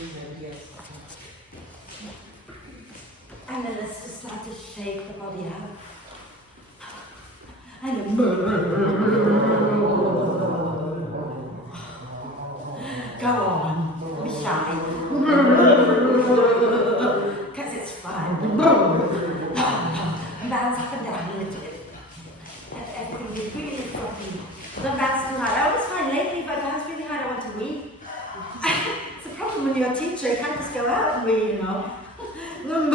And then let's just start to shake the body out. And then go on, be shy. Because it's fun. And bounce up and down a little bit. And everything is really fluffy. Don't bounce too hard. I always find lately if I bounce really hard, I want to weep. It's a problem when you're a teacher, you can't just go out and weep, you know. And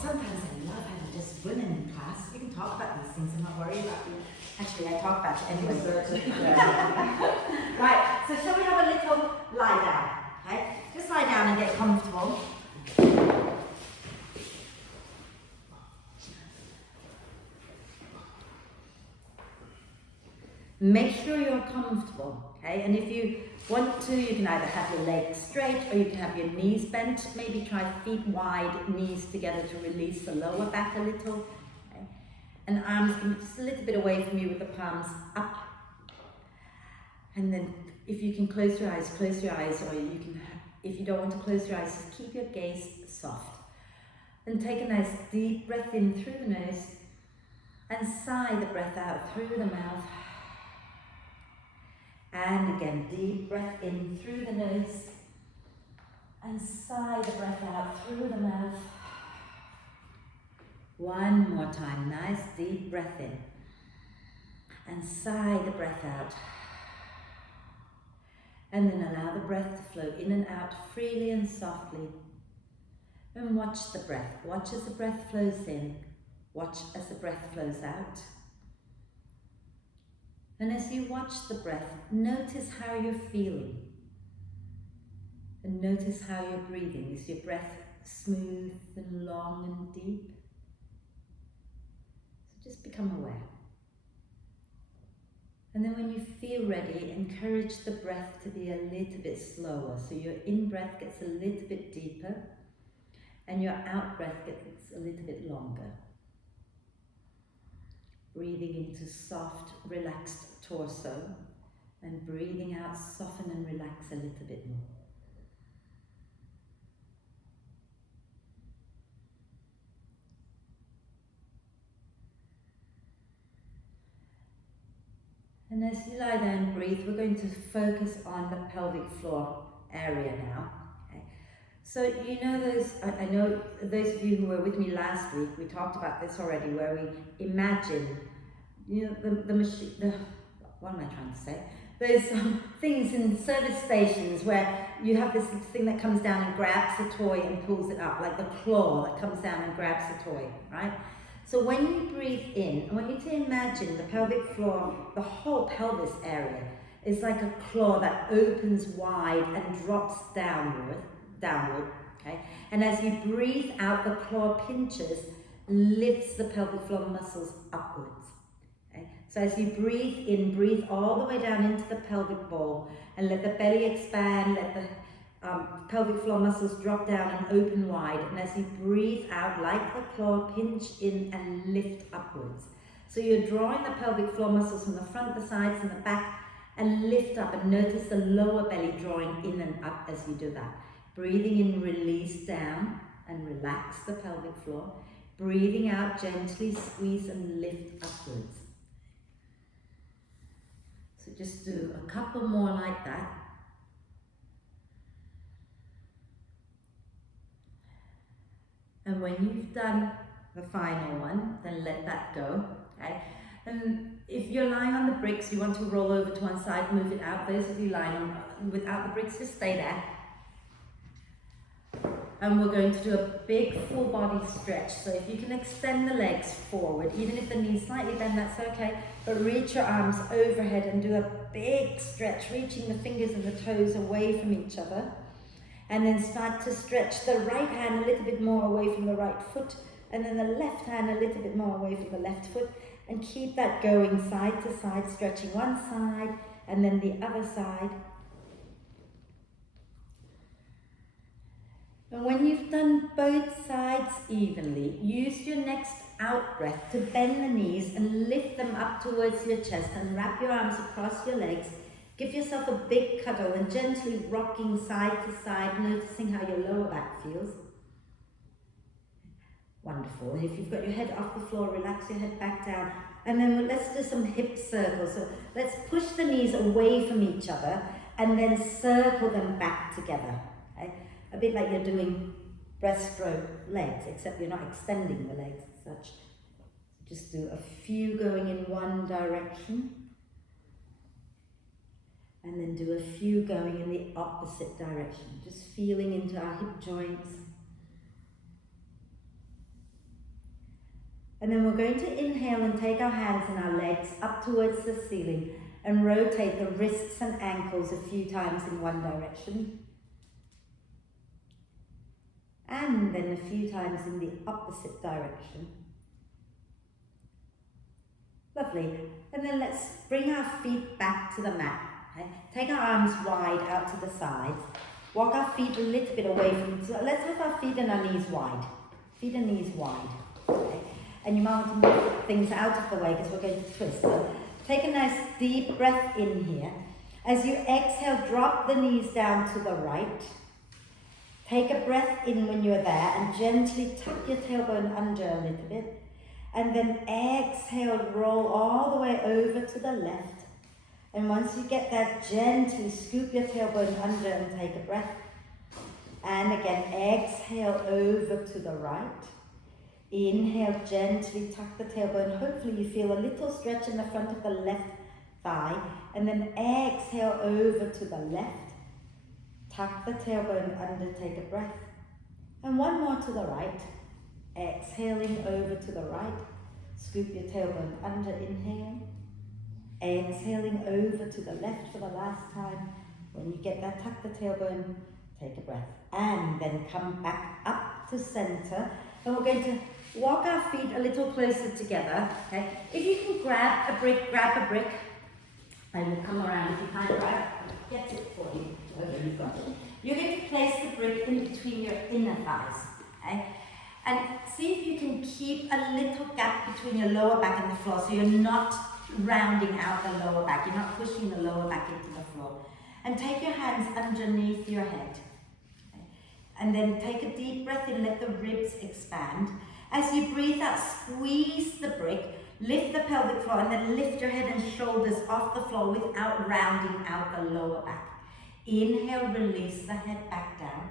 sometimes I love having just women in class. We can talk about these things and not worry about you. Actually, I talk about it anyway. Right, so shall we have a little lie down? Okay? Just lie down and get comfortable. Make sure you're comfortable, okay? And if you want to, you can either have your legs straight or you can have your knees bent. Maybe try feet wide, knees together to release the lower back a little. Okay? And arms can be just a little bit away from you with the palms up. And then if you can close your eyes, or you can, if you don't want to close your eyes, just keep your gaze soft. And take a nice deep breath in through the nose and sigh the breath out through the mouth. And again, deep breath in through the nose and sigh the breath out through the mouth. One more time, nice deep breath in and sigh the breath out. And then allow the breath to flow in and out freely and softly. And watch the breath. Watch as the breath flows in. Watch as the breath flows out. And as you watch the breath, notice how you're feeling. And notice how you're breathing. Is your breath smooth and long and deep? So just become aware. And then when you feel ready, encourage the breath to be a little bit slower. So your in-breath gets a little bit deeper and your out-breath gets a little bit longer. Breathing into soft, relaxed torso and breathing out, soften and relax a little bit more. And as you lie there and breathe, we're going to focus on the pelvic floor area now. Okay. So you know I know those of you who were with me last week, we talked about this already, where we imagine, you know, what am I trying to say? There's things in service stations where you have this thing that comes down and grabs a toy and pulls it up, like the claw that comes down and grabs the toy, right? So when you breathe in, I want you to imagine the pelvic floor, the whole pelvis area is like a claw that opens wide and drops downward, okay? And as you breathe out, the claw pinches, lifts the pelvic floor muscles upwards. Okay? So as you breathe in, breathe all the way down into the pelvic ball and let the belly expand, let the pelvic floor muscles drop down and open wide. And as you breathe out, like the claw, pinch in and lift upwards. So you're drawing the pelvic floor muscles from the front, the sides and the back and lift up, and notice the lower belly drawing in and up as you do that. Breathing in, release down and relax the pelvic floor. Breathing out, gently squeeze and lift upwards. So just do a couple more like that. And when you've done the final one, then let that go, okay? And if you're lying on the bricks, you want to roll over to one side, move it out. Those of you lying on, without the bricks, just stay there. And we're going to do a big full body stretch. So if you can extend the legs forward, even if the knees slightly bend, that's okay. But reach your arms overhead and do a big stretch, reaching the fingers and the toes away from each other. And then start to stretch the right hand a little bit more away from the right foot, and then the left hand a little bit more away from the left foot, and keep that going side to side, stretching one side and then the other side. And when you've done both sides evenly, use your next out breath to bend the knees and lift them up towards your chest and wrap your arms across your legs. Give yourself a big cuddle and gently rocking side to side, noticing how your lower back feels. Wonderful. And if you've got your head off the floor, relax your head back down. And then let's do some hip circles. So let's push the knees away from each other and then circle them back together. Okay? A bit like you're doing breaststroke legs, except you're not extending the legs as such. Just do a few going in one direction. And then do a few going in the opposite direction. Just feeling into our hip joints. And then we're going to inhale and take our hands and our legs up towards the ceiling and rotate the wrists and ankles a few times in one direction. And then a few times in the opposite direction. Lovely. And then let's bring our feet back to the mat. Okay? Take our arms wide out to the sides. Walk our feet a little bit away from each other. Let's have our feet and our knees wide. Feet and knees wide. Okay? And you might want to move things out of the way because we're going to twist. So take a nice deep breath in here. As you exhale, drop the knees down to the right. Take a breath in when you're there and gently tuck your tailbone under a little bit. And then exhale, roll all the way over to the left. And once you get that, gently scoop your tailbone under and take a breath. And again, exhale over to the right. Inhale, gently tuck the tailbone. Hopefully you feel a little stretch in the front of the left thigh. And then exhale over to the left. Tuck the tailbone under, take a breath. And one more to the right. Exhaling over to the right. Scoop your tailbone under, inhale. Exhaling over to the left for the last time. When you get that, tuck the tailbone, take a breath. And then come back up to center. And we're going to walk our feet a little closer together. Okay? If you can grab a brick. I will come around. If you can't grab, get it for you. Okay, you've got it. You're going to place the brick in between your inner thighs. Okay? And see if you can keep a little gap between your lower back and the floor so you're not rounding out the lower back. You're not pushing the lower back into the floor. And take your hands underneath your head. Okay? And then take a deep breath in, let the ribs expand. As you breathe out, squeeze the brick, lift the pelvic floor, and then lift your head and shoulders off the floor without rounding out the lower back. Inhale, release the head back down.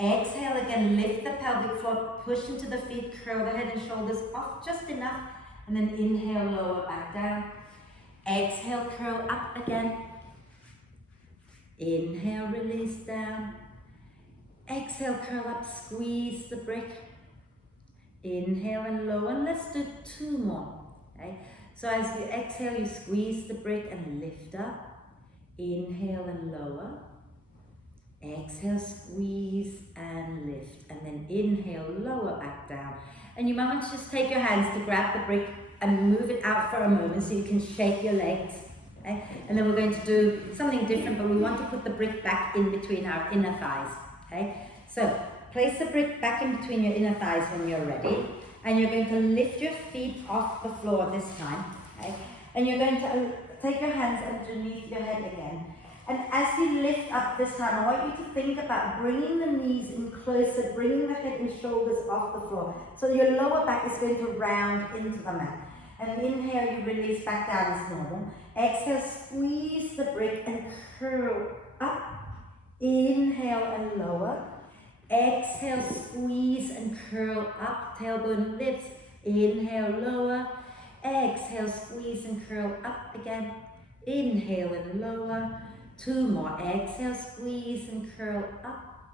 Exhale again, lift the pelvic floor, push into the feet, curl the head and shoulders off just enough, and then inhale, lower back down. Exhale, curl up again. Inhale, release down. Exhale, curl up, squeeze the brick. Inhale and lower, and let's do 2 more. Okay? So as you exhale, you squeeze the brick and lift up. Inhale and lower. Exhale, squeeze and lift. And then inhale, lower back down. And you might want to just take your hands to grab the brick and move it out for a moment so you can shake your legs. Okay? And then we're going to do something different, but we want to put the brick back in between our inner thighs. Okay? So place the brick back in between your inner thighs when you're ready. And you're going to lift your feet off the floor this time. Okay? And you're going to take your hands underneath your head again. And as you lift up this time, I want you to think about bringing the knees in closer, bringing the head and shoulders off the floor. So your lower back is going to round into the mat. And inhale, you release back down as normal. Exhale, squeeze the brick and curl up. Inhale and lower. Exhale, squeeze and curl up. Tailbone lifts. Inhale, lower. Exhale, squeeze and curl up again. Inhale and lower. 2 more. Exhale, squeeze and curl up.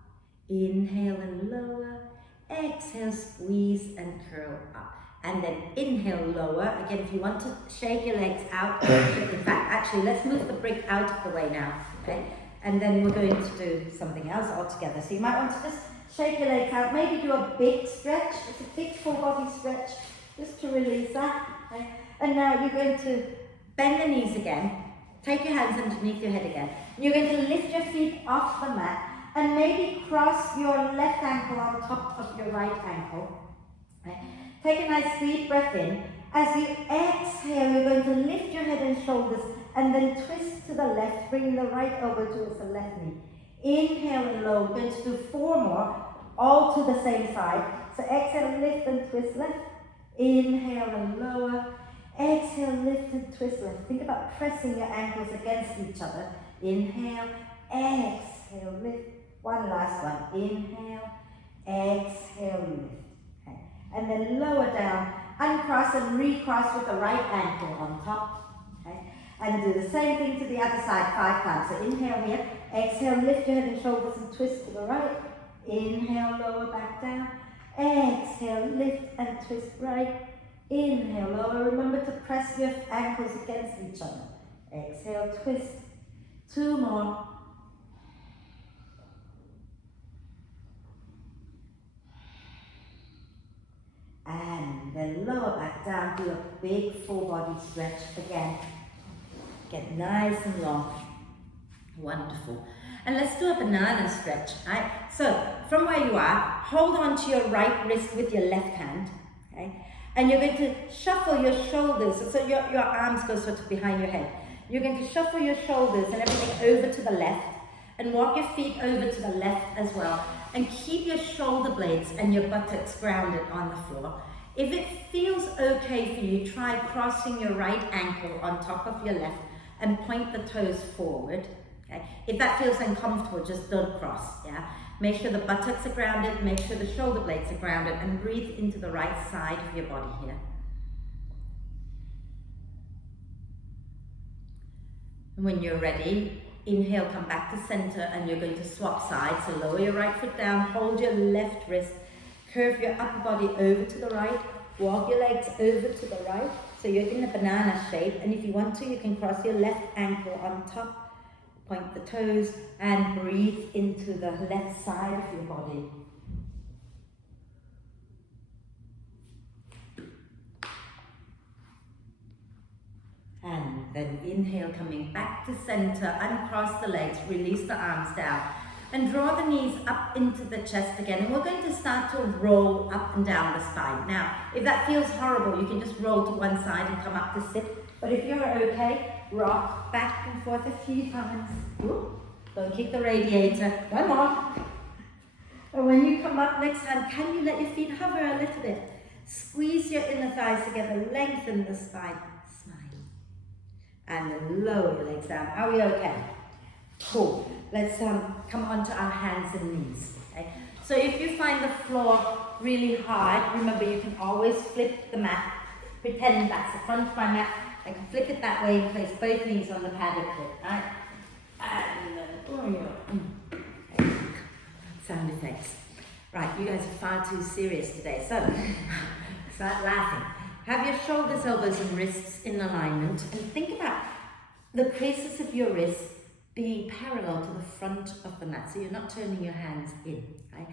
Inhale and lower. Exhale, squeeze and curl up. And then inhale, lower. Again, if you want to shake your legs out, in fact, actually, let's move the brick out of the way now. Okay? And then we're going to do something else altogether. So you might want to just shake your legs out. Maybe do a big stretch. It's a big full body stretch, just to release that. Okay? And now you're going to bend the knees again. Take your hands underneath your head again. You're going to lift your feet off the mat and maybe cross your left ankle on top of your right ankle. Okay? Take a nice deep breath in As you exhale, you're going to lift your head and shoulders and then twist to the left, bringing the right elbow towards the left knee. Inhale and lower. We're going to do 4 more, all to the same side. So exhale, lift and twist left. Inhale and lower. Exhale, lift and twist left. Think about pressing your ankles against each other. Inhale, exhale, lift. One last one. Inhale, exhale, lift. Okay. And then lower down, uncross and recross with the right ankle on top. Okay. And do the same thing to the other side 5 times. So inhale here, exhale, lift your head and shoulders and twist to the right. Inhale, lower back down. Exhale, lift and twist right. Inhale, lower. Remember to press your ankles against each other. Exhale, twist. 2 more. And then lower back down, do a big full body stretch again. Get nice and long. Wonderful. And let's do a banana stretch, right? So, from where you are, hold on to your right wrist with your left hand, okay? And you're going to shuffle your shoulders, so your arms go sort of behind your head. You're going to shuffle your shoulders and everything over to the left, and walk your feet over to the left as well. And keep your shoulder blades and your buttocks grounded on the floor. If it feels okay for you, try crossing your right ankle on top of your left and point the toes forward. Okay? If that feels uncomfortable, just don't cross. Yeah? Make sure the buttocks are grounded, make sure the shoulder blades are grounded, and breathe into the right side of your body here. And when you're ready, inhale, come back to center, and you're going to swap sides. So lower your right foot down, hold your left wrist, curve your upper body over to the right, walk your legs over to the right. So you're in a banana shape, and if you want to, you can cross your left ankle on top, point the toes, and breathe into the left side of your body. And then inhale, coming back to center, uncross the legs, release the arms down, and draw the knees up into the chest again. And we're going to start to roll up and down the spine. Now, if that feels horrible, you can just roll to one side and come up to sit. But if you're okay, rock back and forth a few times. Ooh, don't kick the radiator. One more. And when you come up next time, can you let your feet hover a little bit? Squeeze your inner thighs together, lengthen the spine. And then lower your legs down. Are we okay? Cool. Let's come onto our hands and knees. Okay? So if you find the floor really hard, remember you can always flip the mat. Pretend that's the front of my mat. I can flip it that way and place both knees on the padded foot. Right? And then, okay. Sound effects. Right, you guys are far too serious today. So start laughing. Have your shoulders, elbows, and wrists in alignment, and think about the creases of your wrists being parallel to the front of the mat, so you're not turning your hands in, right?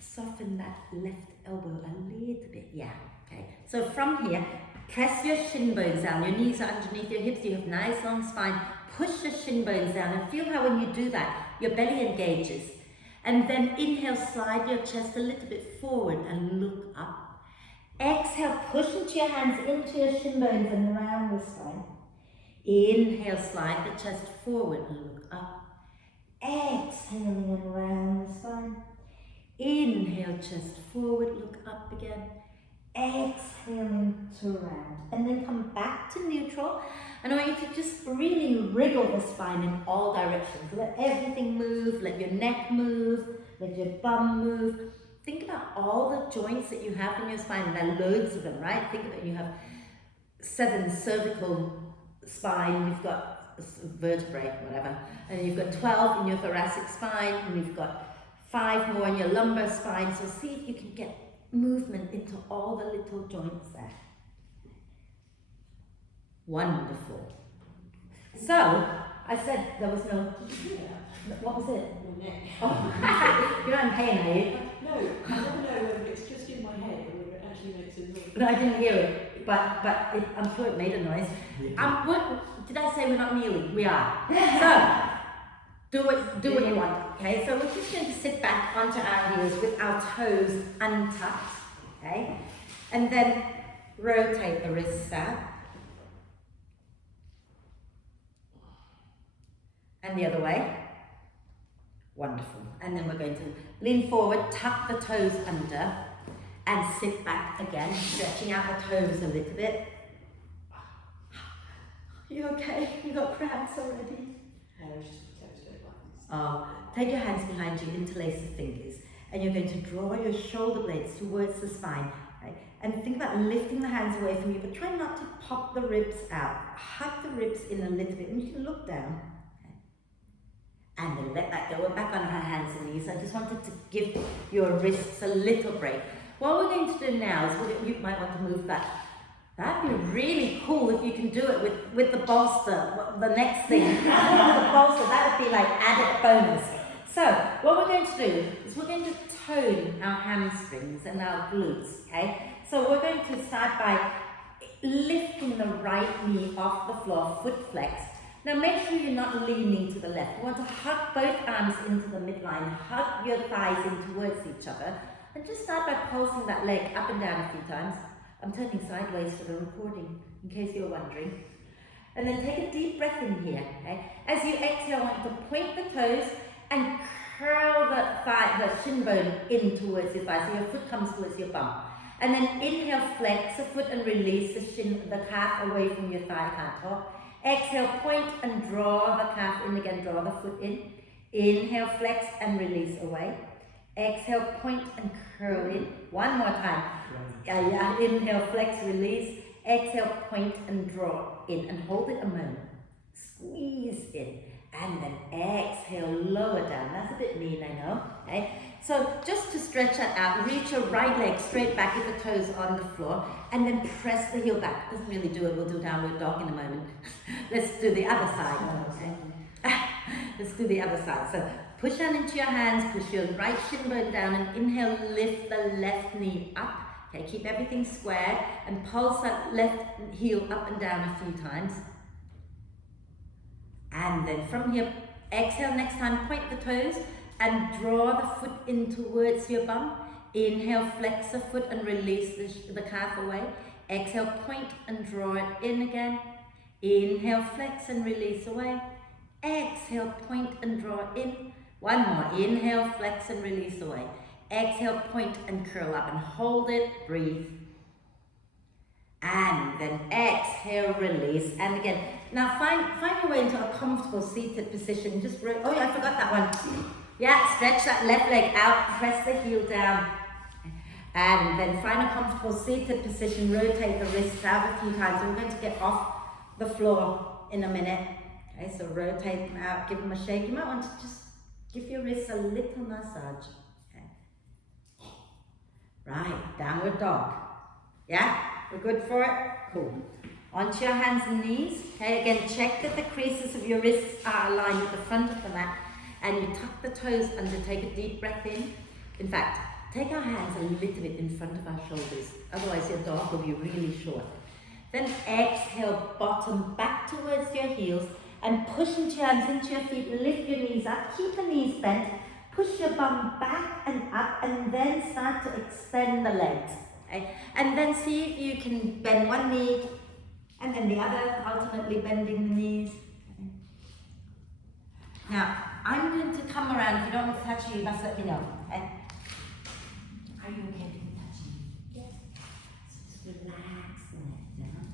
Soften that left elbow a little bit, yeah, okay. So from here, press your shin bones down, your knees are underneath your hips, you have nice long spine, push your shin bones down, and feel how when you do that, your belly engages. And then inhale, slide your chest a little bit forward and look up. Exhale, push into your hands into your shin bones and around the spine. Inhale, slide the chest forward and look up. Exhaling and around the spine. Inhale, chest forward, look up again. Exhaling to round. And then come back to neutral. And I want you to just really wriggle the spine in all directions. Let everything move, let your neck move, let your bum move. Think about all the joints that you have in your spine, and there are loads of them, right? Think about you have 7 cervical spine, you've got vertebrae, whatever, and you've got 12 in your thoracic spine, and you've got 5 more in your lumbar spine. So see if you can get movement into all the little joints there. Wonderful. So, I said there was no... What was it? Your neck. Oh, you're not in pain, are you? No, I never know whether it's just in my head or whether it actually makes a noise. No, I didn't hear it, but I'm sure it made a noise. Did I say we're not kneeling? We are. So, do what you want, okay? So we're just going to sit back onto our heels with our toes untucked, okay? And then rotate the wrists out. And the other way. Wonderful. And then we're going to lean forward, tuck the toes under, and sit back again, stretching out the toes a little bit. You okay? You got cramps already? Oh, take your hands behind you, interlace the fingers, and you're going to draw your shoulder blades towards the spine. Right? And think about lifting the hands away from you, but try not to pop the ribs out. Hug the ribs in a little bit, and you can look down. Okay? And then let that go. We're back on our hands and knees. I just wanted to give your wrists a little break. What we're going to do now is you might want to move that. That'd be really cool if you can do it with the bolster, the next thing. The bolster, that would be like added bonus. So, what we're going to do is we're going to tone our hamstrings and our glutes, okay? So we're going to start by lifting the right knee off the floor, foot flex. Now make sure you're not leaning to the left. You want to hug both arms into the midline, hug your thighs in towards each other, and just start by pulsing that leg up and down a few times. I'm turning sideways for the recording, in case you're wondering. And then take a deep breath in here. Okay? As you exhale, I want you to point the toes and curl the shin bone in towards your thigh, so your foot comes towards your bum. And then inhale, flex the foot and release the calf away from your thigh, can't talk. Exhale, point and draw the calf in again, draw the foot in. Inhale, flex and release away. Exhale, point and curl in. One more time. Inhale, flex, release. Exhale, point and draw in and hold it a moment. Squeeze in and then exhale, lower down. That's a bit mean, I know. Okay? So just to stretch that out, reach your right leg straight back with the toes on the floor and then press the heel back. Doesn't really do it. We'll do downward dog in a moment. Let's do the other side. Okay? Let's do the other side. So push down into your hands, push your right shin bone down and inhale, lift the left knee up. Okay, keep everything squared and pulse that left heel up and down a few times. And then from here, exhale next time, point the toes and draw the foot in towards your bum. Inhale, flex the foot and release the calf away. Exhale, point and draw it in again. Inhale, flex and release away. Exhale, point and draw in. One more. Inhale, flex and release away. Exhale, point and curl up and hold it. Breathe. And then exhale, release. And again, now find your way into a comfortable seated position. Just oh yeah, I forgot that one. Yeah, stretch that left leg out, press the heel down. And then find a comfortable seated position, rotate the wrists out a few times. We're going to get off the floor in a minute. Okay, so rotate them out, give them a shake. You might want to just give your wrists a little massage. Okay. Right, downward dog. Yeah, we're good for it? Cool. Onto your hands and knees. Okay, again, check that the creases of your wrists are aligned with the front of the mat. And you tuck the toes under, take a deep breath in. In fact, take our hands a little bit in front of our shoulders. Otherwise your dog will be really short. Then exhale, bottom back towards your heels and push into your hands into your feet. Lift your knees up, keep the knees bent. Push your bum back and up and then start to extend the legs. Okay? And then see if you can bend one knee and then the other, alternately bending the knees. Okay? Now, I'm going to come around. If you don't want to touch me, you must let me know. Okay? Are you okay with me touching you? Yes. So just relax the neck down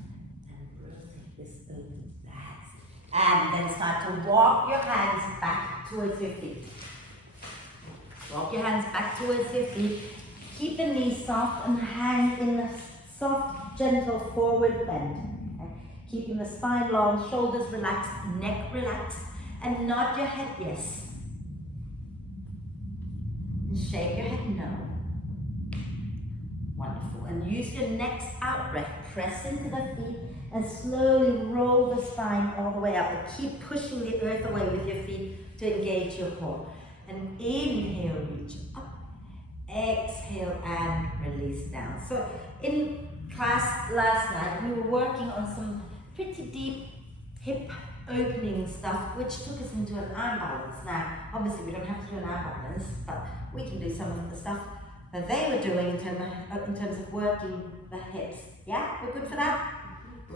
and rotate this over. That's it. And then start to walk your hands back towards your feet. Walk your hands back towards your feet. Keep the knees soft and hang in a soft, gentle forward bend. Okay? Keeping the spine long, shoulders relaxed, neck relaxed. And nod your head yes. And shake your head no. Wonderful. And use your next out breath. Press into the feet and slowly roll the spine all the way up. And keep pushing the earth away with your feet to engage your core. And inhale, reach up. Exhale and release down. So in class last night, we were working on some pretty deep hip opening stuff, which took us into an arm balance. Now, obviously we don't have to do an arm balance, but we can do some of the stuff that they were doing in terms of working the hips. Yeah, we're good for that?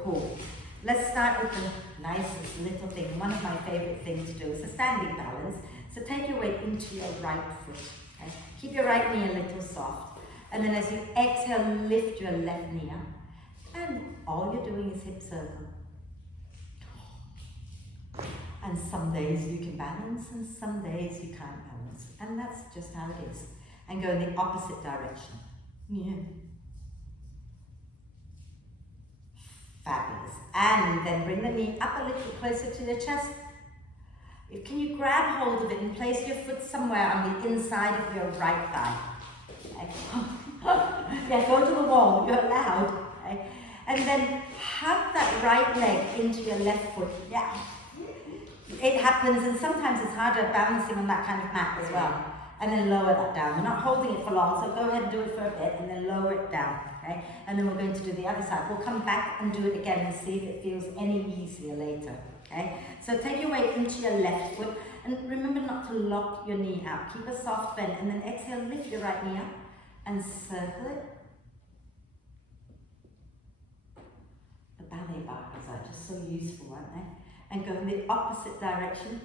Cool. Let's start with the nicest little thing. One of my favorite things to do is a standing balance. So take your weight into your right foot. Okay? Keep your right knee a little soft. And then as you exhale, lift your left knee up. And all you're doing is hip circle. And some days you can balance and some days you can't balance. And that's just how it is. And go in the opposite direction. Yeah. Fabulous. And then bring the knee up a little closer to the chest. Can you grab hold of it and place your foot somewhere on the inside of your right thigh? Okay. Yeah, go to the wall, you're allowed. Okay. And then hug that right leg into your left foot. Yeah. It happens, and sometimes it's harder balancing on that kind of mat as well. And then lower that down. We're not holding it for long, so go ahead and do it for a bit and then lower it down. Okay? And then we're going to do the other side. We'll come back and do it again and see if it feels any easier later. Okay? So take your weight into your left foot and remember not to lock your knee out. Keep a soft bend and then exhale, lift your right knee up and circle it. The ballet bars are just so useful, aren't they? And go in the opposite direction.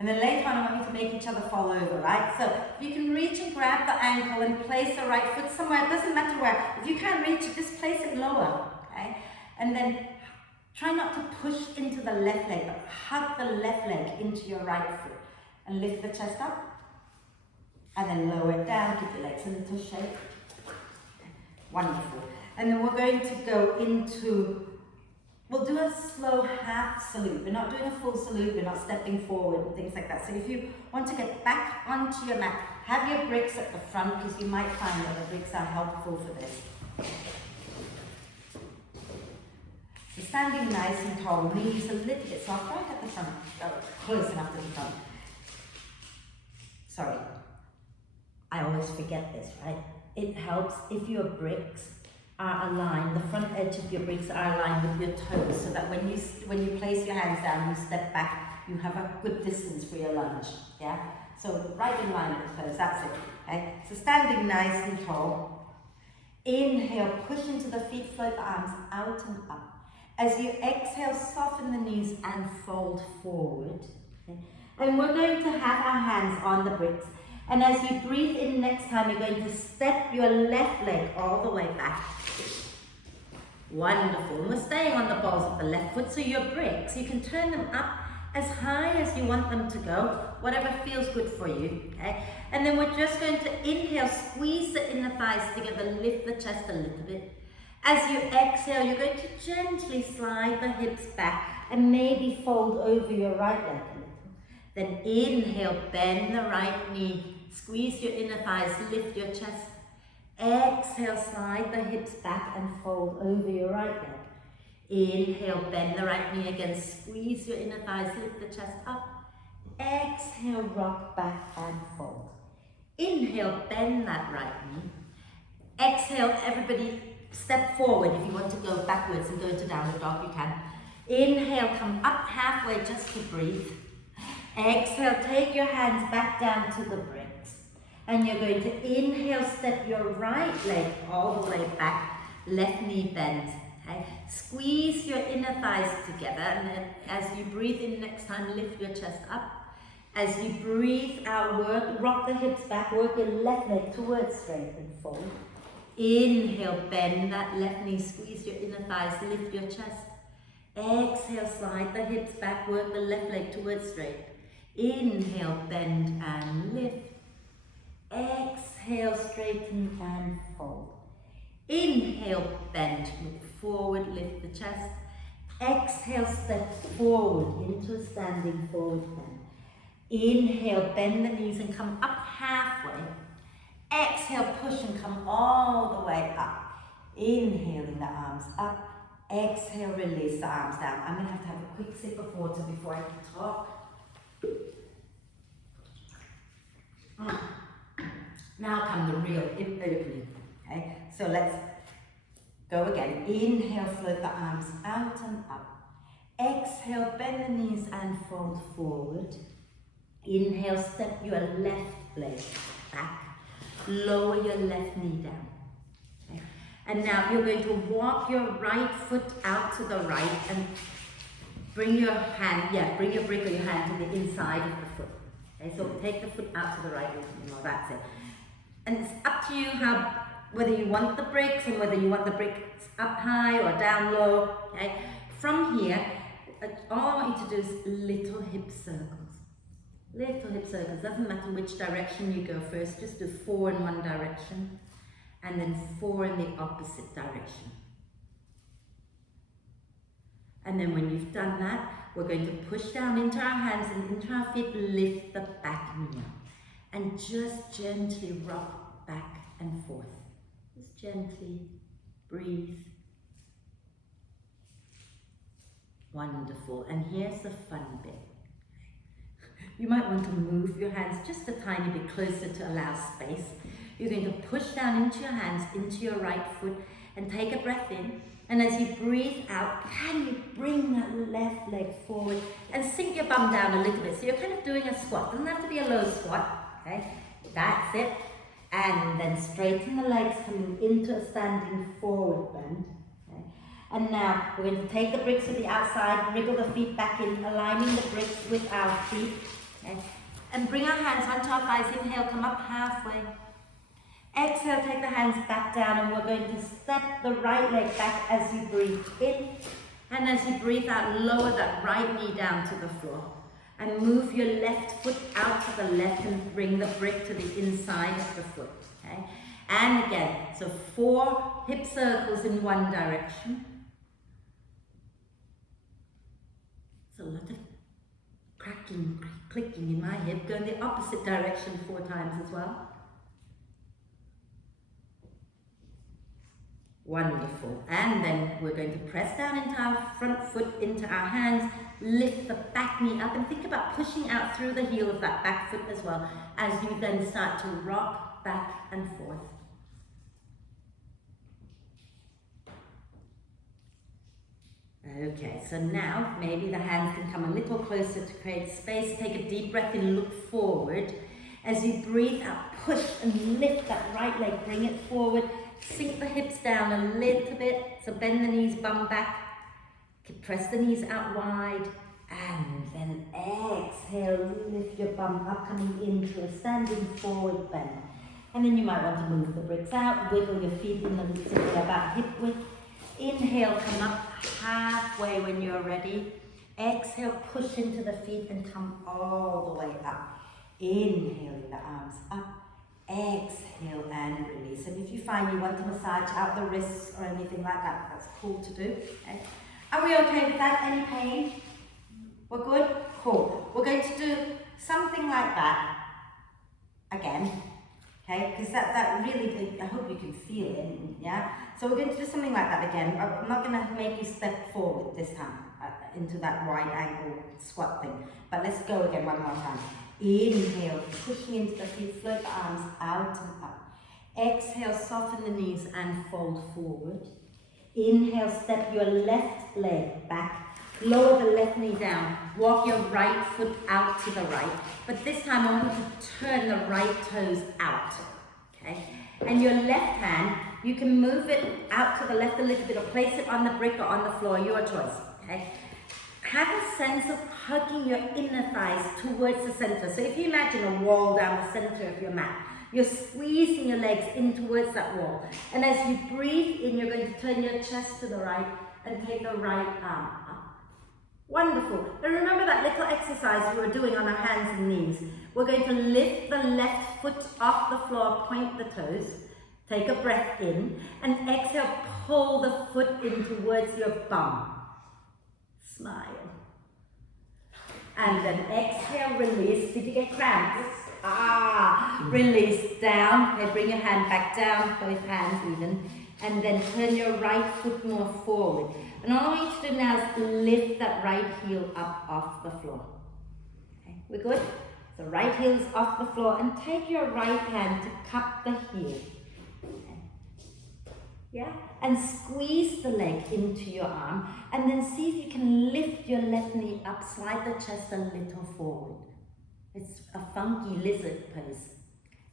And then later on, I want you to make each other fall over, right? So you can reach and grab the ankle and place the right foot somewhere. It doesn't matter where. If you can't reach it, just place it lower, okay? And then try not to push into the left leg, but hug the left leg into your right foot. And lift the chest up. And then lower it down. Give your legs a little shake. Wonderful. And then we're going to go into... We'll do a slow half salute. We're not doing a full salute, we're not stepping forward and things like that. So if you want to get back onto your mat, have your bricks at the front because you might find that the bricks are helpful for this. So standing nice and tall, knees a little bit soft, right at the front, close enough to the front. Sorry, I always forget this, right? It helps if your bricks are aligned, the front edge of your bricks are aligned with your toes, so that when you place your hands down, you step back, you have a good distance for your lunge, yeah? So right in line with the toes, that's it, okay? So standing nice and tall. Inhale, push into the feet, float the arms out and up. As you exhale, soften the knees and fold forward. Okay? And we're going to have our hands on the bricks. And as you breathe in next time, you're going to step your left leg all the way back. Wonderful. And we're staying on the balls of the left foot, so your bricks, you can turn them up as high as you want them to go, whatever feels good for you. Okay? And then we're just going to inhale, squeeze the inner thighs together, lift the chest a little bit. As you exhale, you're going to gently slide the hips back and maybe fold over your right leg a little. Then inhale, bend the right knee. Squeeze your inner thighs, lift your chest. Exhale, slide the hips back and fold over your right leg. Inhale, bend the right knee again, squeeze your inner thighs, lift the chest up. Exhale, rock back and fold. Inhale, bend that right knee. Exhale, everybody step forward. If you want to go backwards and go to downward dog, you can. Inhale, come up halfway just to breathe. Exhale, take your hands back down to the bricks. And you're going to inhale, step your right leg all the way back, left knee bends. Okay? Squeeze your inner thighs together, and then as you breathe in next time, lift your chest up. As you breathe out, rock the hips back, work your left leg towards straight and fold. Inhale, bend that left knee, squeeze your inner thighs, lift your chest. Exhale, slide the hips back, work the left leg towards straight. Inhale, bend and lift. Exhale, straighten and fold. Inhale, bend, look forward, lift the chest. Exhale, step forward into a standing forward bend. Inhale, bend the knees and come up halfway. Exhale, push and come all the way up. Inhaling the arms up. Exhale, release the arms down. I'm going to have a quick sip of water before I can talk. Now come the real hip opening. Okay, so let's go again. Inhale, float the arms out and up. Exhale, bend the knees and fold forward. Inhale, step your left leg back. Lower your left knee down. Okay? And now you're going to walk your right foot out to the right and bring your brick or your hand to the inside of the foot. Okay, so take the foot out to the right, that's it. And it's up to you whether you want the bricks and whether you want the bricks up high or down low. Okay? From here, all I want you to do is little hip circles. Little hip circles, doesn't matter which direction you go first, just do 4 in one direction and then 4 in the opposite direction. And then when you've done that, we're going to push down into our hands and into our feet, lift the back knee up and just gently rock back and forth. Just gently breathe. Wonderful. And here's the fun bit. You might want to move your hands just a tiny bit closer to allow space. You're going to push down into your hands, into your right foot, and take a breath in. And as you breathe out, can you bring that left leg forward and sink your bum down a little bit? So you're kind of doing a squat. Doesn't have to be a low squat. Okay, that's it. And then straighten the legs, coming into a standing forward bend. Okay. And now we're going to take the bricks to the outside, wriggle the feet back in, aligning the bricks with our feet. Okay. And bring our hands onto our thighs. Inhale, come up halfway. Exhale, take the hands back down, and we're going to step the right leg back as you breathe in. And as you breathe out, lower that right knee down to the floor. And move your left foot out to the left and bring the brick to the inside of the foot. Okay? And again, so 4 hip circles in one direction. It's a lot of cracking, clicking in my hip. Go in the opposite direction 4 times as well. Wonderful. And then we're going to press down into our front foot, into our hands, lift the back knee up, and think about pushing out through the heel of that back foot as well, as you then start to rock back and forth. Okay, so now maybe the hands can come a little closer to create space. Take a deep breath in, look forward. As you breathe out, push and lift that right leg, bring it forward. Sink the hips down a little bit, so bend the knees, bum back. Press the knees out wide, and then exhale, lift your bum up, coming into a standing forward bend. And then you might want to move the bricks out, wiggle your feet in the about hip width. Inhale, come up halfway when you're ready. Exhale, push into the feet and come all the way up. Inhale, the arms up. Exhale and release. And if you find you want to massage out the wrists or anything like that, that's cool to do. Okay. Are we okay with that? Any pain? We're good? Cool. We're going to do something like that again. Okay, because that really, I hope you can feel it, yeah? So we're going to do something like that again. I'm not going to make you step forward this time into that wide angle squat thing. But let's go again one more time. Inhale, pushing into the feet, float the arms out and up. Exhale, soften the knees and fold forward. Inhale, step your left leg back. Lower the left knee down. Walk your right foot out to the right. But this time I want you to turn the right toes out. Okay? And your left hand, you can move it out to the left a little bit or place it on the brick or on the floor, your choice. Okay? Have a sense of hugging your inner thighs towards the center. So if you imagine a wall down the center of your mat, you're squeezing your legs in towards that wall. And as you breathe in, you're going to turn your chest to the right and take the right arm up. Wonderful. And remember that little exercise we were doing on our hands and knees. We're going to lift the left foot off the floor, point the toes, take a breath in, and exhale, pull the foot in towards your bum. Smile. And then exhale, release. Did you get cramps? Release down. Okay, bring your hand back down, both hands even. And then turn your right foot more forward. And all I want you to do now is lift that right heel up off the floor. Okay, we're good? So right heel is off the floor, and take your right hand to cup the heel. Yeah, and squeeze the leg into your arm, and then see if you can lift your left knee up, slide the chest a little forward. It's a funky lizard pose.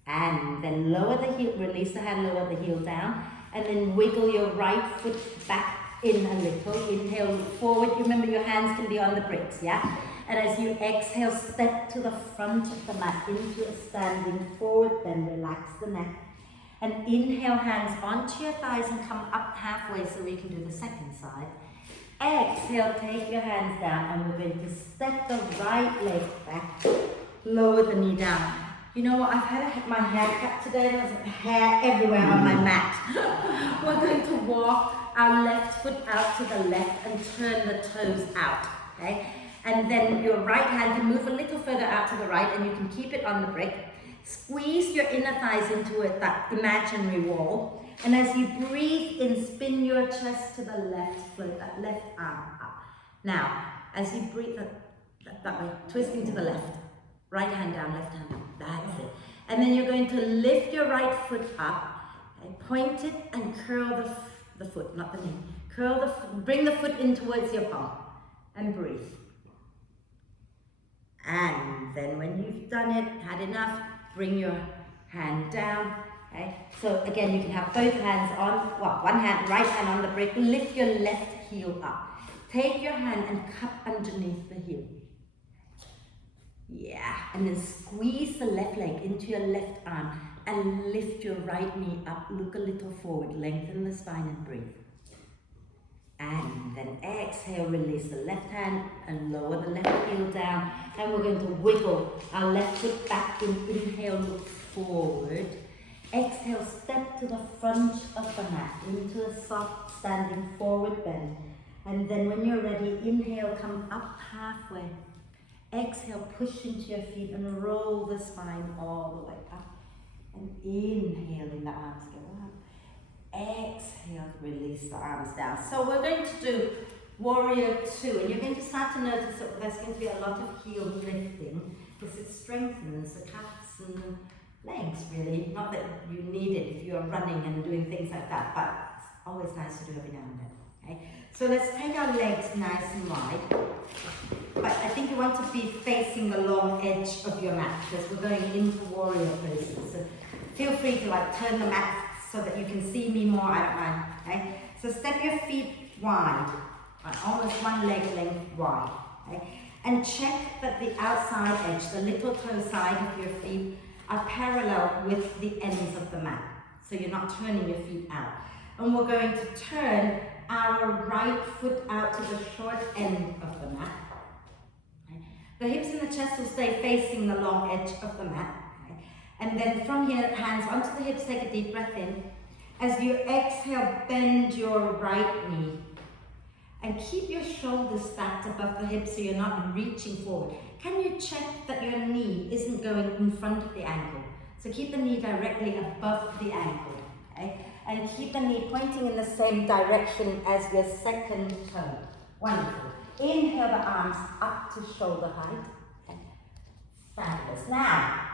And then lower the heel, release the hand, lower the heel down. And then wiggle your right foot back in a little. Inhale, look forward. Remember your hands can be on the bricks, yeah? And as you exhale, step to the front of the mat into a standing forward bend. Relax the neck. And inhale, hands onto your thighs and come up halfway so we can do the second side. Exhale, take your hands down and we're going to step the right leg back. Lower the knee down. You know what, I've had my hair cut today, there's hair everywhere on my mat. We're going to walk our left foot out to the left and turn the toes out, okay? And then your right hand can move a little further out to the right and you can keep it on the brick. Squeeze your inner thighs into it, that imaginary wall. And as you breathe in, spin your chest to the left, float that left arm up. Now, as you breathe that way, twisting to the left. Right hand down, left hand up. That's it. And then you're going to lift your right foot up, okay, point it and curl the foot, not the knee. Curl the foot, bring the foot in towards your palm and breathe. And then when you've done it, had enough, bring your hand down. Okay? So again, you can have both hands on, well, one hand, right hand on the brick, lift your left heel up. Take your hand and cup underneath the heel. Yeah, and then squeeze the left leg into your left arm and lift your right knee up, look a little forward, lengthen the spine and breathe. And then exhale, release the left hand and lower the left heel down. And we're going to wiggle our left foot back in. Inhale, look forward. Exhale, step to the front of the mat into a soft standing forward bend. And then when you're ready, inhale, come up halfway. Exhale, push into your feet and roll the spine all the way up. And inhaling, the arms go up. Exhale, release the arms down. So we're going to do Warrior 2, and you're going to start to notice that there's going to be a lot of heel lifting because it strengthens the calves and the legs, really. Not that you need it if you're running and doing things like that, but it's always nice to do every now and then. Okay? So let's take our legs nice and wide. But I think you want to be facing the long edge of your mat because we're going into warrior poses. So feel free to turn the mat so that you can see me more, I don't mind. Okay? So step your feet wide, almost one leg length wide. Okay? And check that the outside edge, the little toe side of your feet, are parallel with the ends of the mat. So you're not turning your feet out. And we're going to turn our right foot out to the short end of the mat. Okay. The hips and the chest will stay facing the long edge of the mat. Okay. And then from here, hands onto the hips, take a deep breath in. As you exhale, bend your right knee. And keep your shoulders stacked above the hips so you're not reaching forward. Can you check that your knee isn't going in front of the ankle? So keep the knee directly above the ankle. Okay? And keep the knee pointing in the same direction as your second toe. Wonderful. Inhale the arms up to shoulder height. Okay. Fabulous. Now,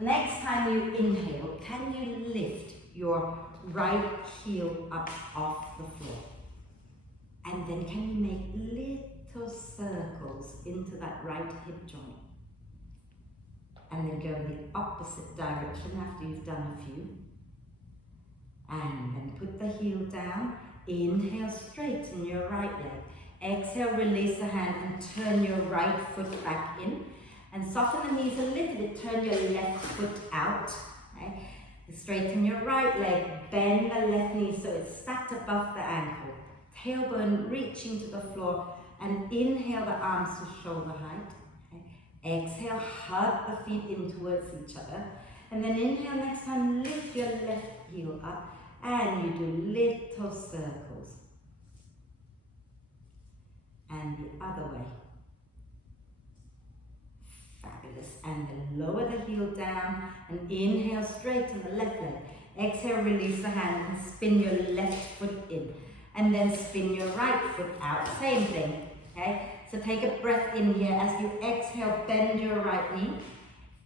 next time you inhale, can you lift your right heel up off the floor? And then can you make little circles into that right hip joint? And then go in the opposite direction after you've done a few. And then put the heel down. Inhale, straighten your right leg. Exhale, release the hand and turn your right foot back in. And soften the knees a little bit. Turn your left foot out. Okay? Straighten your right leg. Bend the left knee so it's stacked above the ankle. Tailbone reaching to the floor. And inhale the arms to shoulder height. Okay? Exhale, hug the feet in towards each other. And then inhale next time, lift your left heel up. And you do little circles. And the other way. Fabulous. And then lower the heel down and inhale, straighten the left leg. Exhale, release the hand and spin your left foot in. And then spin your right foot out. Same thing. Okay? So take a breath in here. As you exhale, bend your right knee.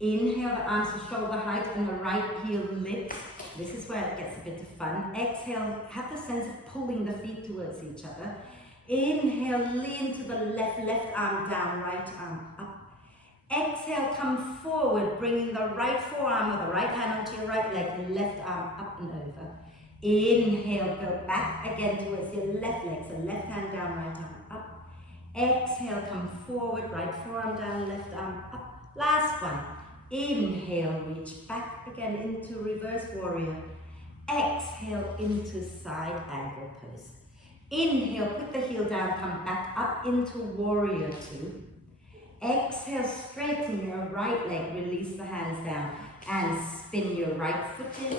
Inhale the arms to shoulder height and the right heel lifts. This is where it gets a bit of fun. Exhale, have the sense of pulling the feet towards each other. Inhale, lean to the left arm down, right arm up. Exhale, come forward, bringing the right forearm or the right hand onto your right leg, the left arm up and over. Inhale, go back again towards your left leg, so left hand down, right arm up. Exhale, come forward, right forearm down, left arm up. Last one. Inhale, reach back again into reverse warrior. Exhale into side angle pose. Inhale, put the heel down, come back up into warrior two. Exhale, straighten your right leg, release the hands down, and spin your right foot in,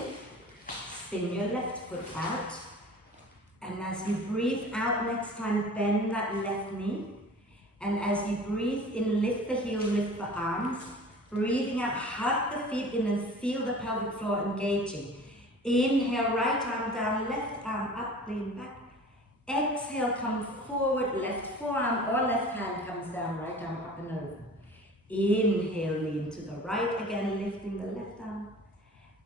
spin your left foot out. And as you breathe out next time, bend that left knee. And as you breathe in, lift the heel, lift the arms. Breathing out, hug the feet in and feel the pelvic floor engaging. Inhale, right arm down, left arm up, lean back. Exhale, come forward, left forearm or left hand comes down, right arm up and over. Inhale, lean to the right, again lifting the left arm.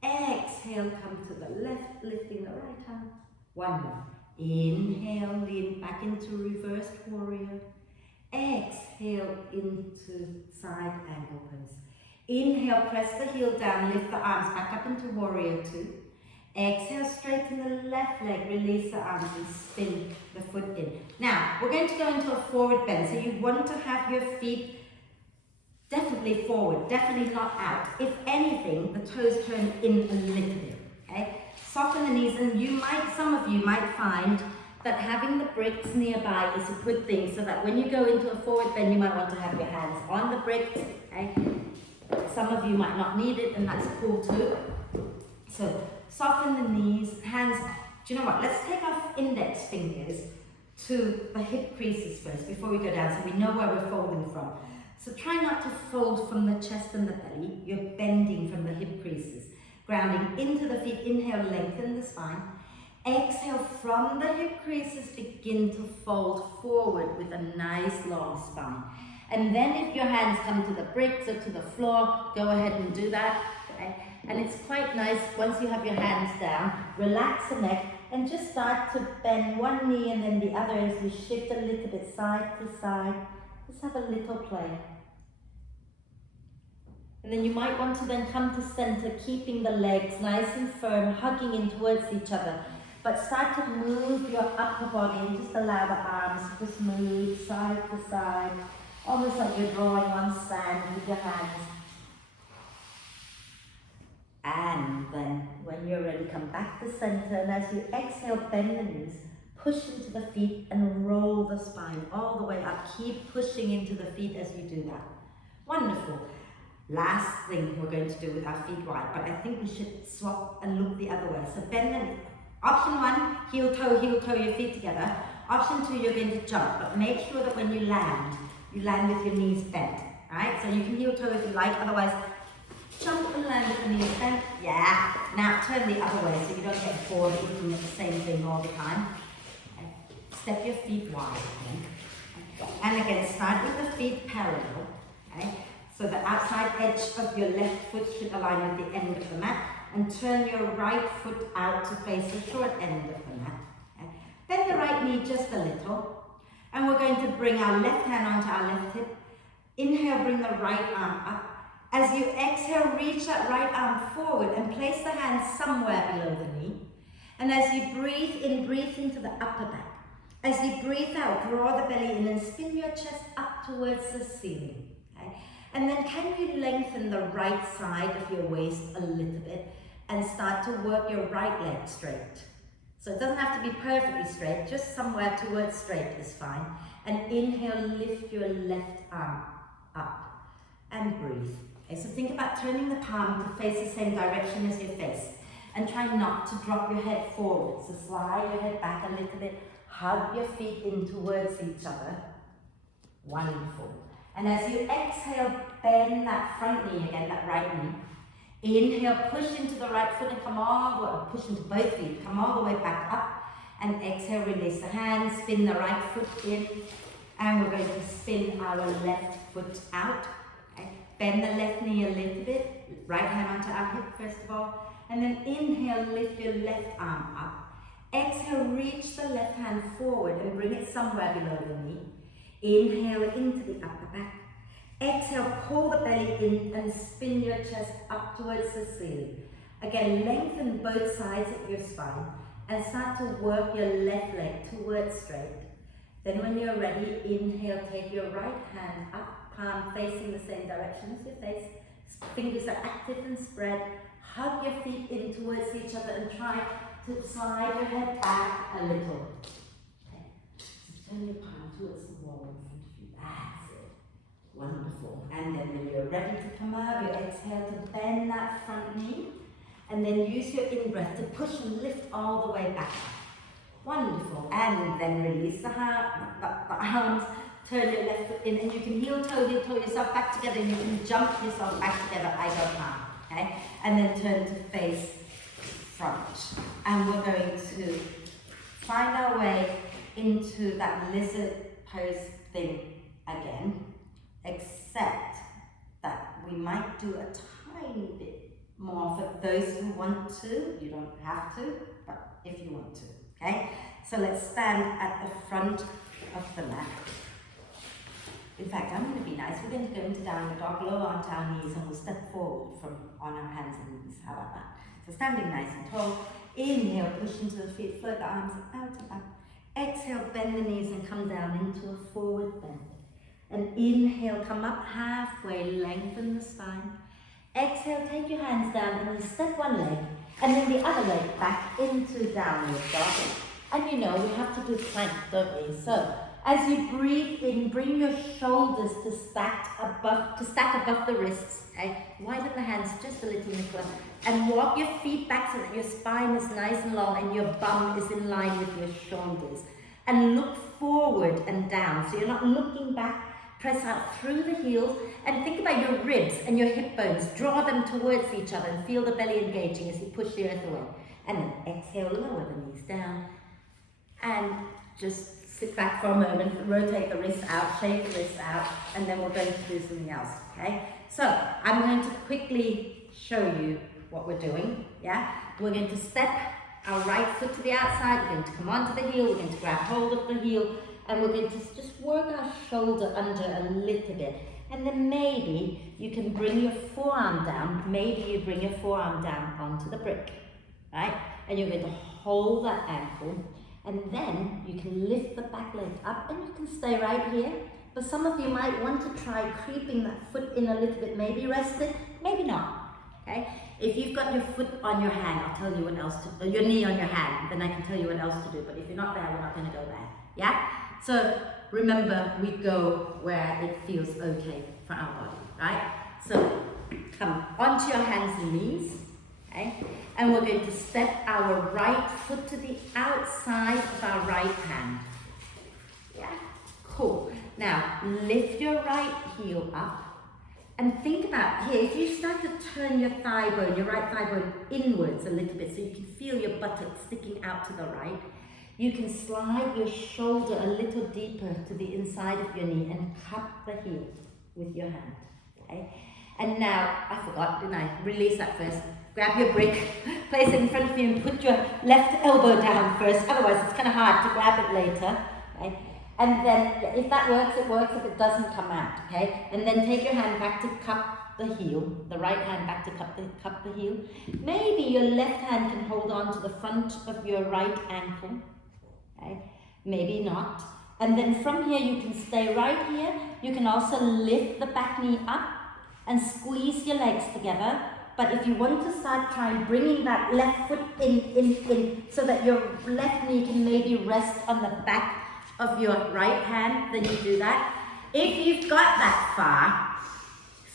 Exhale, come to the left, lifting the right arm. One more. Inhale, lean back into reversed warrior. Exhale into side angle pose. Inhale, press the heel down, lift the arms back up into warrior two. Exhale, straighten the left leg, release the arms and spin the foot in. Now, we're going to go into a forward bend. So you want to have your feet definitely forward, definitely not out. If anything, the toes turn in a little bit, okay? Soften the knees, and some of you might find that having the bricks nearby is a good thing, so that when you go into a forward bend, you might want to have your hands on the bricks, okay? Some of you might not need it, and that's cool too. So soften the knees, hands. Do you know what? Let's take our index fingers to the hip creases first before we go down, so we know where we're folding from. So try not to fold from the chest and the belly. You're bending from the hip creases. Grounding into the feet. Inhale, lengthen the spine. Exhale, from the hip creases, begin to fold forward with a nice long spine. And then if your hands come to the bricks or to the floor, go ahead and do that. Okay? And it's quite nice once you have your hands down, relax the neck and just start to bend one knee and then the other as you shift a little bit side to side. Just have a little play. And then you might want to then come to center, keeping the legs nice and firm, hugging in towards each other. But start to move your upper body and just allow the arms to just move side to side, almost like you're drawing on sand with your hands. And then when you're ready, come back to center, and as you exhale, bend the knees, push into the feet and roll the spine all the way up. Keep pushing into the feet as you do that. Wonderful. Last thing we're going to do with our feet wide, but I think we should swap and look the other way. So bend the knee. Option one, heel toe, your feet together. Option two, you're going to jump, but make sure that when you land with your knees bent. Alright, so you can heel toe if you like, otherwise jump and land with the knees bent. Yeah. Now turn the other way so you don't get bored looking at the same thing all the time. Okay. Step your feet wide again. And again, start with the feet parallel. Okay. So the outside edge of your left foot should align with the end of the mat, and turn your right foot out to face the short end of the mat. Okay. Bend the right knee just a little, and we're going to bring our left hand onto our left hip. Inhale, bring the right arm up. As you exhale, reach that right arm forward and place the hand somewhere below the knee. And as you breathe in, breathe into the upper back. As you breathe out, draw the belly in and spin your chest up towards the ceiling. Okay. And then can you lengthen the right side of your waist a little bit and start to work your right leg straight. So it doesn't have to be perfectly straight, just somewhere towards straight is fine. And inhale, lift your left arm up and breathe. Okay, so think about turning the palm to face the same direction as your face. And try not to drop your head forward. So slide your head back a little bit, hug your feet in towards each other. Wonderful. And as you exhale, bend that front knee again, that right knee. Inhale, push into the right foot and come all the way, push into both feet, come all the way back up. And exhale, release the hands, spin the right foot in. And we're going to spin our left foot out. Okay. Bend the left knee a little bit, right hand onto our hip first of all. And then inhale, lift your left arm up. Exhale, reach the left hand forward and bring it somewhere below the knee. Inhale into the upper back. Exhale, pull the belly in and spin your chest up towards the ceiling. Again, lengthen both sides of your spine and start to work your left leg towards straight. Then when you're ready, inhale, take your right hand up, palm facing the same direction as your face. Fingers are active and spread. Hug your feet in towards each other and try to slide your head back a little. Okay. So turn your palm towards the wall in front of you. That's it. Wonderful. And then when you're ready to come up, you exhale to bend that front knee. And then use your in-breath to push and lift all the way back. Wonderful. And then release the arms. Turn your left foot in, and you can heel toe yourself back together, and you can jump yourself back together, either palm. Okay? And then turn to face front. And we're going to find our way into that lizard pose thing again, except that we might do a tiny bit more for those who want to. You don't have to, but if you want to. Okay? So let's stand at the front of the mat. In fact, I'm going to be nice. We're going to go into downward dog, lower onto our knees, and we'll step forward from on our hands and knees. How about that? So standing nice and tall. Inhale, push into the feet, float the arms out and up. Exhale, bend the knees and come down into a forward bend. And inhale, come up halfway, lengthen the spine. Exhale, take your hands down and then step one leg, and then the other leg back into downward dog. And you know, we have to do plank, don't we? So, as you breathe in, bring your shoulders to stack above the wrists. Okay? Widen the hands just a little, Nicola. And walk your feet back so that your spine is nice and long and your bum is in line with your shoulders. And look forward and down. So you're not looking back. Press out through the heels and think about your ribs and your hip bones. Draw them towards each other and feel the belly engaging as you push the earth away. And then exhale, lower the knees down. And just sit back for a moment, rotate the wrists out, shake the wrists out, and then we're going to do something else, okay? So, I'm going to quickly show you what we're doing, yeah? We're going to step our right foot to the outside, we're going to come onto the heel, we're going to grab hold of the heel, and we're going to just work our shoulder under a little bit. And then maybe you can bring your forearm down, maybe you bring your forearm down onto the brick, right? And you're going to hold that ankle, and then you can lift the back leg up and you can stay right here. But some of you might want to try creeping that foot in a little bit, maybe rest it, maybe not, okay? If you've got your foot on your hand, I'll tell you what else to do, your knee on your hand, then I can tell you what else to do. But if you're not there, we're not going to go there, yeah? So remember, we go where it feels okay for our body, right? So come onto your hands and knees, okay? And we're going to step our right foot to the outside of our right hand. Yeah, cool. Now, lift your right heel up and think about here, if you start to turn your thigh bone, your right thigh bone inwards a little bit so you can feel your buttock sticking out to the right, you can slide your shoulder a little deeper to the inside of your knee and cup the heel with your hand, okay? And now, I forgot, didn't I? Release that first. Grab your brick, place it in front of you and put your left elbow down first, otherwise it's kind of hard to grab it later, okay? And then, if that works, it works. If it doesn't, come out, okay? And then take your hand back to cup the heel, the right hand back to cup the heel. Maybe your left hand can hold on to the front of your right ankle, okay? Maybe not. And then from here, you can stay right here. You can also lift the back knee up and squeeze your legs together. But if you want to start trying bringing that left foot in, so that your left knee can maybe rest on the back of your right hand, then you do that. If you've got that far,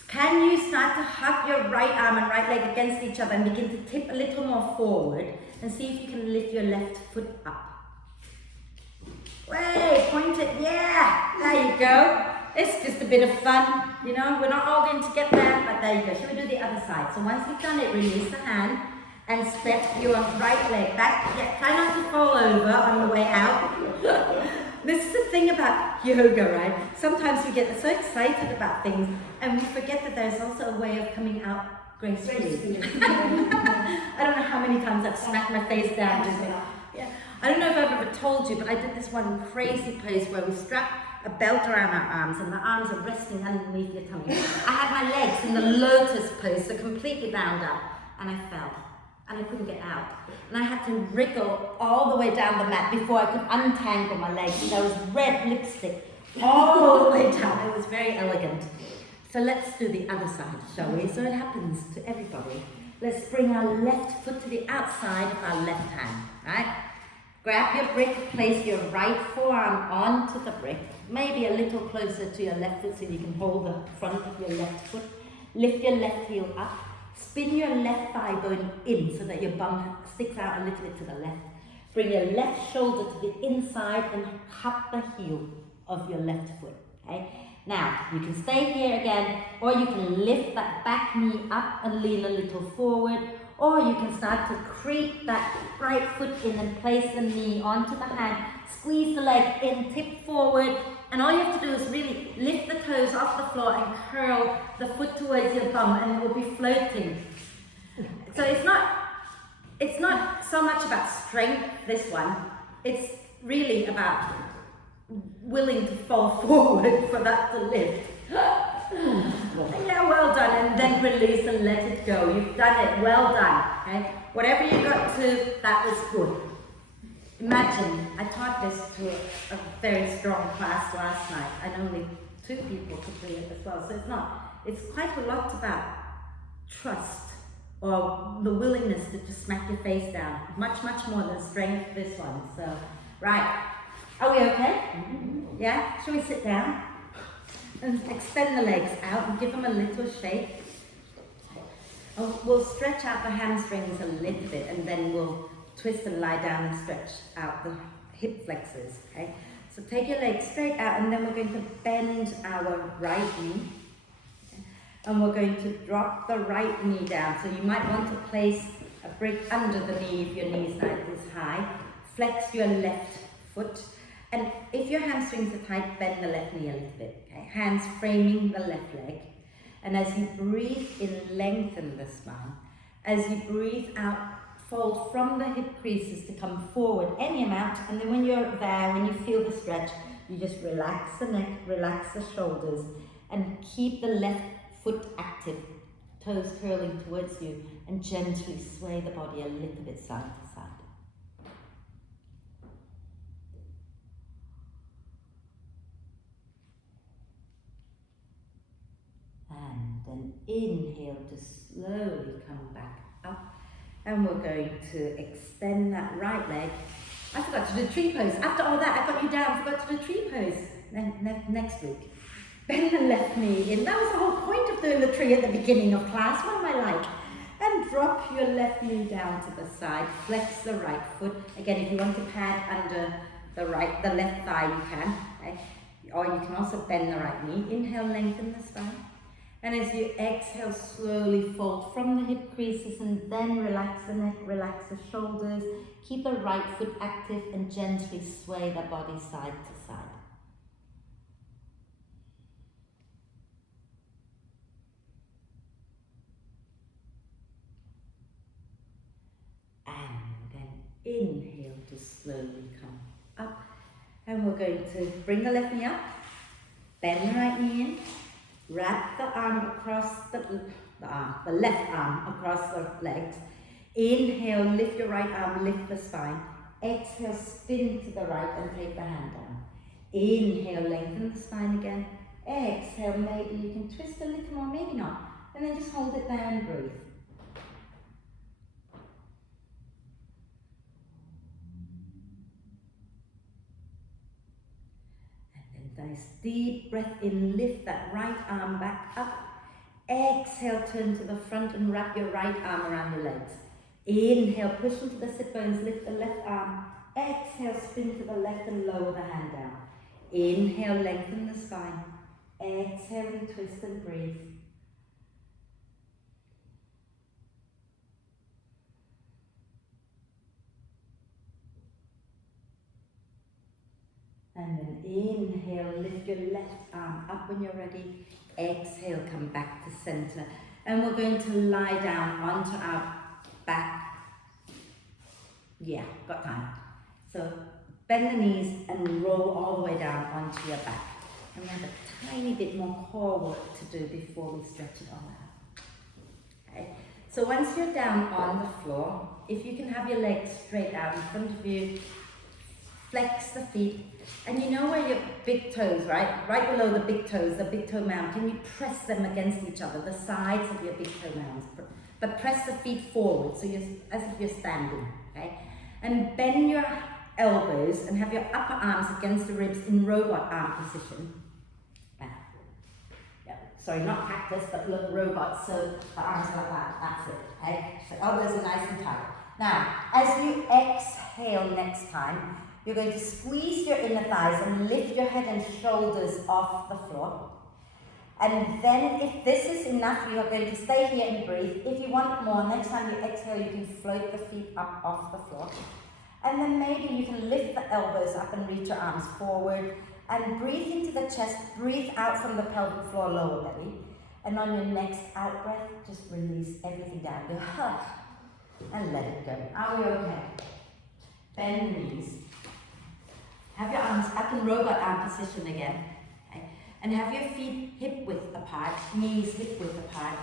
can you start to hug your right arm and right leg against each other and begin to tip a little more forward and see if you can lift your left foot up. Way, point it, yeah, there you go. It's just a bit of fun, you know, we're not all going to get there, but there you go. Shall we do the other side? So once you've done it, release the hand and step your right leg back. Yeah, try not to fall over on the way out. This is the thing about yoga, right? Sometimes we get so excited about things and we forget that there's also a way of coming out gracefully. I don't know how many times I've smacked my face down. Yeah. I don't know if I've ever told you, but I did this one crazy pose where we strap a belt around our arms and the arms are resting underneath your tummy. I had my legs in the lotus pose, so completely bound up, and I fell. And I couldn't get out. And I had to wriggle all the way down the mat before I could untangle my legs. And there was red lipstick all the way down. It was very elegant. So let's do the other side, shall we? So it happens to everybody. Let's bring our left foot to the outside of our left hand, right? Grab your brick, place your right forearm onto the brick, maybe a little closer to your left foot so you can hold the front of your left foot. Lift your left heel up. Spin your left thigh bone in so that your bum sticks out a little bit to the left. Bring your left shoulder to the inside and cup the heel of your left foot, okay? Now, you can stay here again, or you can lift that back knee up and lean a little forward, or you can start to creep that right foot in and place the knee onto the hand, squeeze the leg in, tip forward, and all you have to do is really lift the toes off the floor and curl the foot towards your bum, and it will be floating. So it's not so much about strength, this one. It's really about willing to fall forward for that to lift. Yeah, well done, and then release and let it go. You've done it, well done. Okay? Whatever you got to, that was good. Imagine, I taught this to a very strong class last night, and only 2 people could do it as well. So it's quite a lot about trust, or the willingness to just smack your face down. Much, much more than strength, this one. So, right. Are we okay? Mm-hmm. Yeah? Shall we sit down? And extend the legs out and give them a little shake. We'll stretch out the hamstrings a little bit, and then we'll twist and lie down and stretch out the hip flexors, okay? So take your legs straight out, and then we're going to bend our right knee. And we're going to drop the right knee down. So you might want to place a brick under the knee if your knee is not as high. Flex your left foot. And if your hamstrings are tight, bend the left knee a little bit, okay? Hands framing the left leg. And as you breathe in, lengthen the spine. As you breathe out, fold from the hip creases to come forward any amount. And then when you're there, when you feel the stretch, you just relax the neck, relax the shoulders, and keep the left foot active, toes curling towards you, and gently sway the body a little bit side to side. And then inhale to slowly come back up. And we're going to extend that right leg. I forgot to do tree pose. After all that, I got you down, forgot to do tree pose next week. Bend the left knee in. That was the whole point of doing the tree at the beginning of class. What am I like? And drop your left knee down to the side. Flex the right foot. Again, if you want to pad under the left thigh, you can. Okay? Or you can also bend the right knee. Inhale, lengthen the spine. And as you exhale, slowly fold from the hip creases, and then relax the neck, relax the shoulders. Keep the right foot active and gently sway the body side to side. Inhale to slowly come up, and we're going to bring the left knee up, bend the right knee in, wrap the arm across the left arm across the legs. Inhale, lift your right arm, lift the spine. Exhale, spin to the right and take the hand down. Inhale, lengthen the spine again. Exhale, maybe you can twist a little more, maybe not. And then just hold it there and breathe. Nice deep breath in, lift that right arm back up. Exhale, turn to the front and wrap your right arm around your legs. Inhale, push into the sit bones, lift the left arm. Exhale, spin to the left and lower the hand down. Inhale, lengthen the spine. Exhale, twist and breathe. And then inhale, lift your left arm up when you're ready. Exhale, come back to center. And we're going to lie down onto our back. Yeah, got time. So bend the knees and roll all the way down onto your back. And we have a tiny bit more core work to do before we stretch it all out. Okay. So once you're down on the floor, if you can have your legs straight out in front of you, flex the feet, and you know where your big toes, right? Right below the big toes, the big toe mound, can you press them against each other, the sides of your big toe mounds? But press the feet forward, so you're as if you're standing, okay? And bend your elbows and have your upper arms against the ribs in robot arm position. Sorry, not cactus, but look, robot, so the arms are like that, that's it, okay? So elbows are nice and tight. Now, as you exhale next time, you're going to squeeze your inner thighs and lift your head and shoulders off the floor. And then if this is enough, you are going to stay here and breathe. If you want more, next time you exhale, you can float the feet up off the floor. And then maybe you can lift the elbows up and reach your arms forward. And breathe into the chest, breathe out from the pelvic floor, lower belly. And on your next out breath, just release everything down. Go, huh, and let it go. Are we okay? Bend the knees. Have your arms up in robot arm position again. Okay? And have your feet hip width apart, knees hip width apart.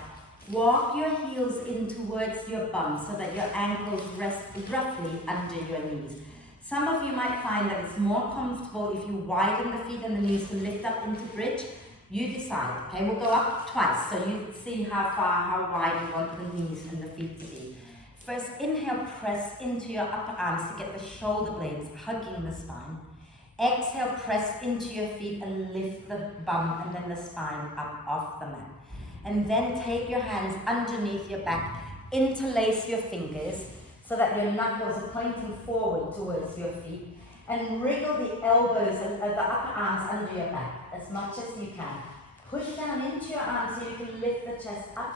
Walk your heels in towards your bum so that your ankles rest roughly under your knees. Some of you might find that it's more comfortable if you widen the feet and the knees to lift up into bridge. You decide, okay? We'll go up twice so you see how far, how wide you want the knees and the feet to be. First, inhale, press into your upper arms to get the shoulder blades hugging the spine. Exhale, press into your feet and lift the bum and then the spine up off the mat. And then take your hands underneath your back, interlace your fingers so that your knuckles are pointing forward towards your feet, and wriggle the elbows and the upper arms under your back as much as you can. Push down into your arms so you can lift the chest up.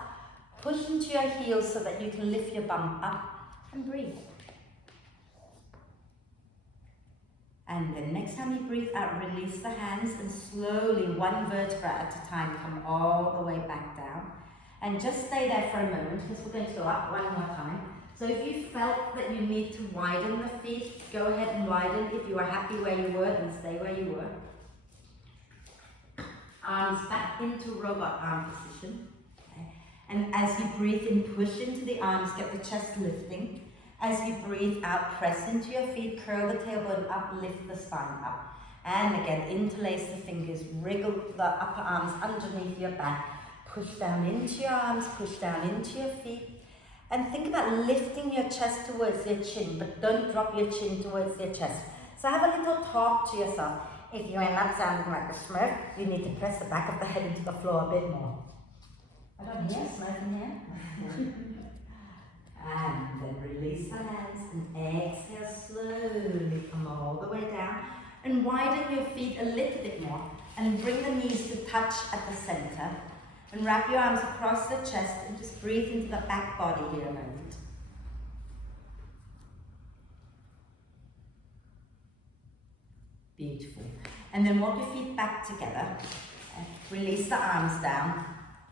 Push into your heels so that you can lift your bum up, and breathe. And then next time you breathe out, release the hands and slowly, one vertebra at a time, come all the way back down. And just stay there for a moment because we're going to go up one more time. So if you felt that you need to widen the feet, go ahead and widen. If you are happy where you were, then stay where you were. Arms back into robot arm position. Okay. And as you breathe in, push into the arms, get the chest lifting. As you breathe out, press into your feet, curl the tailbone up, lift the spine up. And again, interlace the fingers, wriggle the upper arms underneath your back. Push down into your arms, push down into your feet. And think about lifting your chest towards your chin, but don't drop your chin towards your chest. So have a little talk to yourself. If you end up sounding like a Smurf, you need to press the back of the head into the floor a bit more. I don't hear Smurf in here. And then release the hands and exhale slowly, come all the way down. And widen your feet a little bit more and bring the knees to touch at the center. And wrap your arms across the chest and just breathe into the back body here a moment. Beautiful. And then walk your feet back together. Okay. Release the arms down,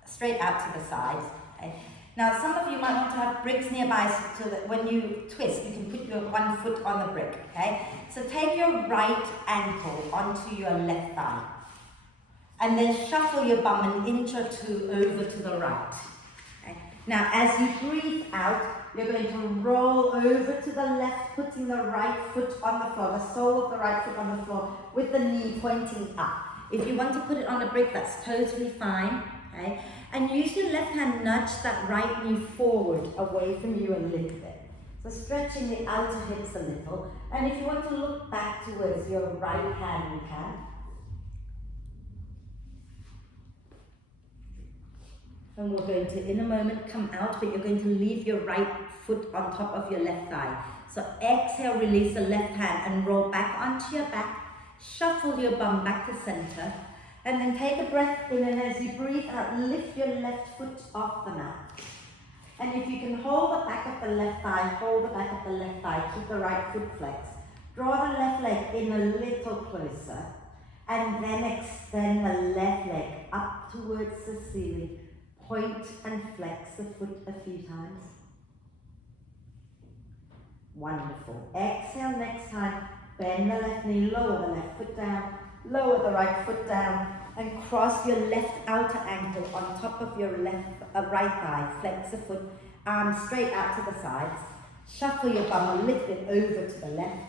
straight out to the sides. Okay. Now, some of you might want to have bricks nearby so that when you twist, you can put your one foot on the brick. Okay. So take your right ankle onto your left thigh. And then shuffle your bum an inch or two over to the right. Okay. Now, as you breathe out, you're going to roll over to the left, putting the right foot on the floor, the sole of the right foot on the floor, with the knee pointing up. If you want to put it on a brick, that's totally fine. Okay. And use your left hand, nudge that right knee forward, away from you a little bit. So stretching the outer hips a little. And if you want to look back towards your right hand, you can. And we're going to, in a moment, come out, but you're going to leave your right foot on top of your left thigh. So exhale, release the left hand and roll back onto your back. Shuffle your bum back to center. And then take a breath in, and as you breathe out, lift your left foot off the mat. And if you can hold the back of the left thigh, hold the back of the left thigh, keep the right foot flexed. Draw the left leg in a little closer. And then extend the left leg up towards the ceiling. Point and flex the foot a few times. Wonderful. Exhale next time. Bend the left knee, lower the left foot down. lower the right foot down, and cross your left outer ankle on top of your right thigh. Flex the foot, arms straight out to the sides. Shuffle your bum a little bit over to the left.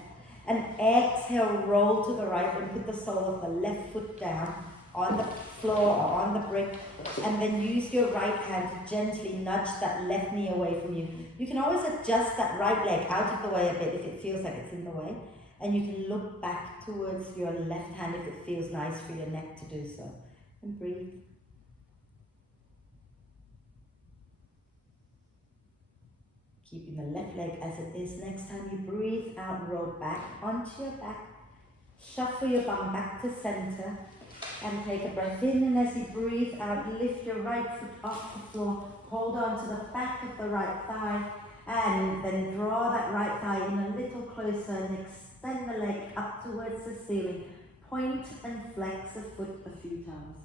And exhale, roll to the right and put the sole of the left foot down on the floor or on the brick. And then use your right hand to gently nudge that left knee away from you. You can always adjust that right leg out of the way a bit if it feels like it's in the way. And you can look back towards your left hand if it feels nice for your neck to do so. And breathe. Keeping the left leg as it is. Next time you breathe out, roll back onto your back. Shuffle your bum back to center. And take a breath in, and as you breathe out, lift your right foot off the floor. Hold on to the back of the right thigh. And then draw that right thigh in a little closer and extend the leg up towards the ceiling. Point and flex the foot a few times.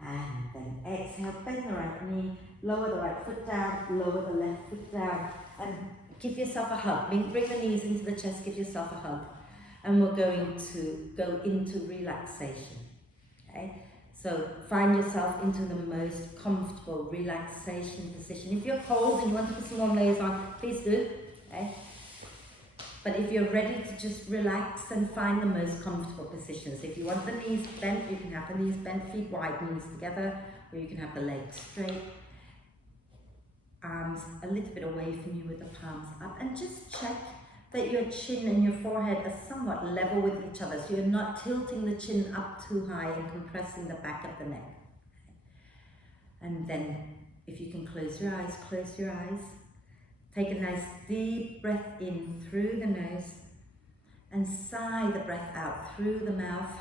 And then exhale, bend the right knee, lower the right foot down, lower the left foot down, and give yourself a hug. Bring the knees into the chest, give yourself a hug. And we're going to go into relaxation. Okay? So find yourself into the most comfortable relaxation position. If you're cold and you want to put some warm layers on, please do. Okay? But if you're ready to just relax and find the most comfortable positions, if you want the knees bent, you can have the knees bent, feet wide, knees together, or you can have the legs straight. Arms a little bit away from you with the palms up, and just check that your chin and your forehead are somewhat level with each other, so you're not tilting the chin up too high and compressing the back of the neck. And then, if you can close your eyes, close your eyes. Take a nice deep breath in through the nose and sigh the breath out through the mouth.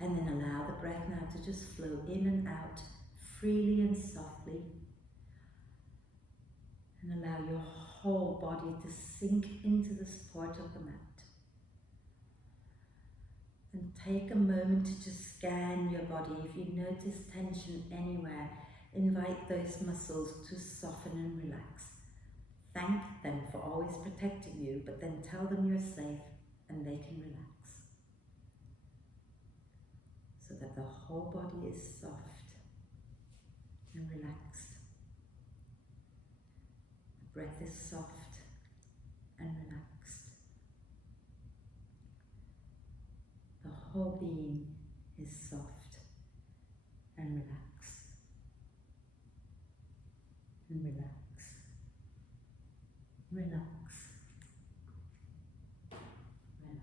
And then allow the breath now to just flow in and out freely and softly. And allow your whole body to sink into the support of the mat. And take a moment to just scan your body. If you notice tension anywhere, invite those muscles to soften and relax. Thank them for always protecting you, but then tell them you're safe and they can relax. So that the whole body is soft and relaxed. The breath is soft and relaxed. The whole being is soft and relaxed. And relax, relax, relax.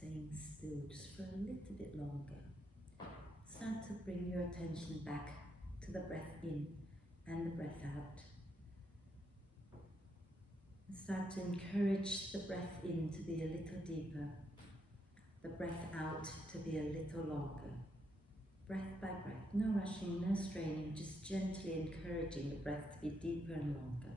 Staying still just for a little bit longer. Start to bring your attention back to the breath in and the breath out. And start to encourage the breath in to be a little deeper, the breath out to be a little longer. Breath by breath, no rushing, no straining, just gently encouraging the breath to be deeper and longer.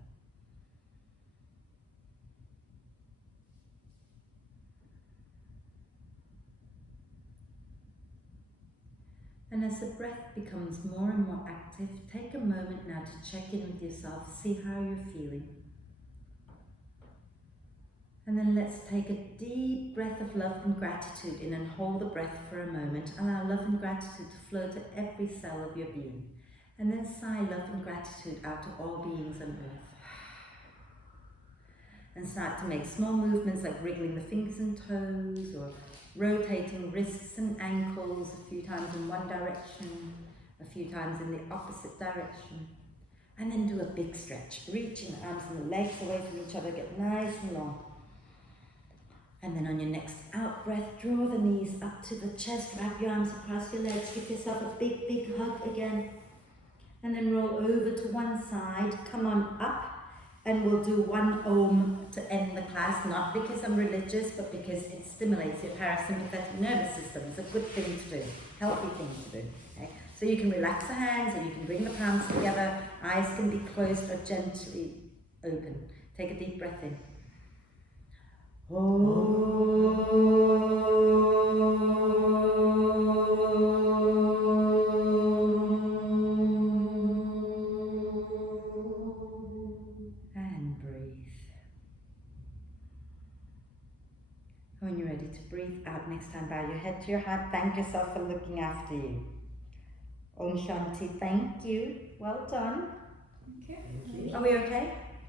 And as the breath becomes more and more active, take a moment now to check in with yourself, see how you're feeling. And then let's take a deep breath of love and gratitude in and hold the breath for a moment. Allow love and gratitude to flow to every cell of your being. And then sigh love and gratitude out to all beings on earth. and start to make small movements like wriggling the fingers and toes or rotating wrists and ankles a few times in one direction, a few times in the opposite direction. And then do a big stretch, reaching the arms and the legs away from each other, get nice and long. And then on your next out breath, draw the knees up to the chest, wrap your arms across your legs, give yourself a big, big hug again. And then roll over to one side, come on up, and we'll do one Om to end the class, not because I'm religious, but because it stimulates your parasympathetic nervous system. It's a good thing to do, healthy thing to do. Okay? So you can relax the hands and you can bring the palms together, eyes can be closed or gently open. Take a deep breath in. And breathe. When you're ready to breathe out next time, bow your head to your heart. Thank yourself for looking after you. Om Shanti, thank you. Well done. Okay. Are we okay?